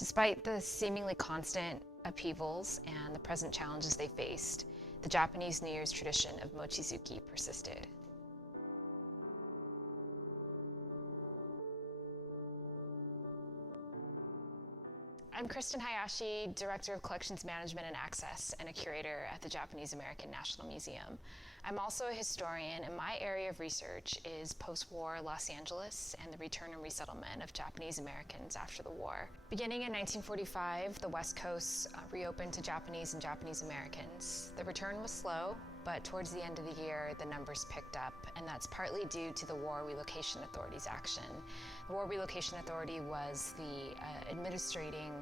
Despite the seemingly constant upheavals and the present challenges they faced, the Japanese New Year's tradition of Mochitsuki persisted. I'm Kristen Hayashi, Director of Collections Management and Access and a curator at the Japanese American National Museum. I'm also a historian, and my area of research is post-war Los Angeles and the return and resettlement of Japanese Americans after the war. Beginning in 1945, the West Coast reopened to Japanese and Japanese Americans. The return was slow, but towards the end of the year, the numbers picked up, and that's partly due to the War Relocation Authority's action. The War Relocation Authority was the administrating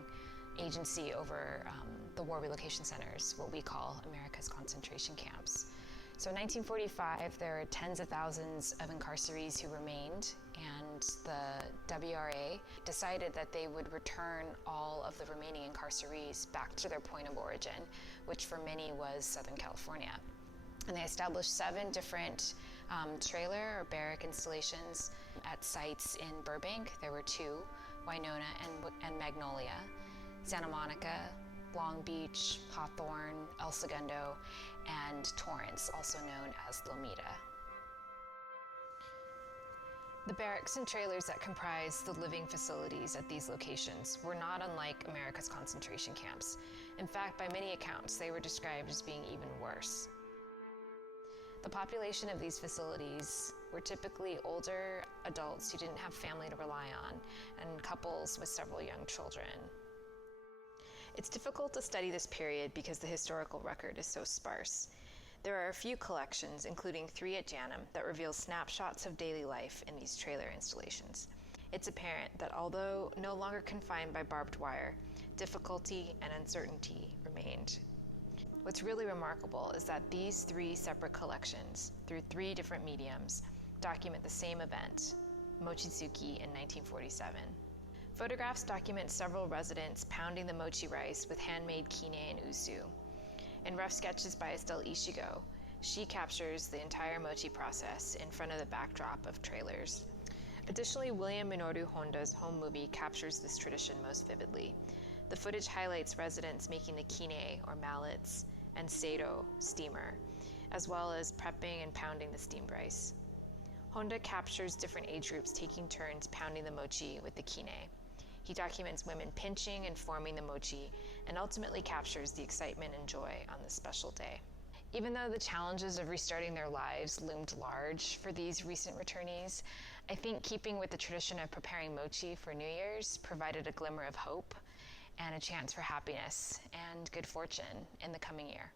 agency over the war relocation centers, what we call America's concentration camps. So in 1945, there were tens of thousands of incarcerees who remained, and the WRA decided that they would return all of the remaining incarcerees back to their point of origin, which for many was Southern California. And they established 7 different trailer or barrack installations at sites in Burbank. There were 2, Winona and Magnolia, Santa Monica, Long Beach, Hawthorne, El Segundo, and Torrance, also known as Lomita. The barracks and trailers that comprise the living facilities at these locations were not unlike America's concentration camps. In fact, by many accounts, they were described as being even worse. The population of these facilities were typically older adults who didn't have family to rely on, and couples with several young children. It's difficult to study this period because the historical record is so sparse. There are a few collections, including 3 at JANM, that reveal snapshots of daily life in these trailer installations. It's apparent that although no longer confined by barbed wire, difficulty and uncertainty remained. What's really remarkable is that these 3 separate collections, through 3 different mediums, document the same event, Mochitsuki in 1947. Photographs document several residents pounding the mochi rice with handmade kine and usu. In rough sketches by Estelle Ishigo, she captures the entire mochi process in front of the backdrop of trailers. Additionally, William Minoru Honda's home movie captures this tradition most vividly. The footage highlights residents making the kine, or mallets, and seido, steamer, as well as prepping and pounding the steamed rice. Honda captures different age groups taking turns pounding the mochi with the kine. He documents women pinching and forming the mochi, and ultimately captures the excitement and joy on this special day. Even though the challenges of restarting their lives loomed large for these recent returnees, I think keeping with the tradition of preparing mochi for New Year's provided a glimmer of hope and a chance for happiness and good fortune in the coming year.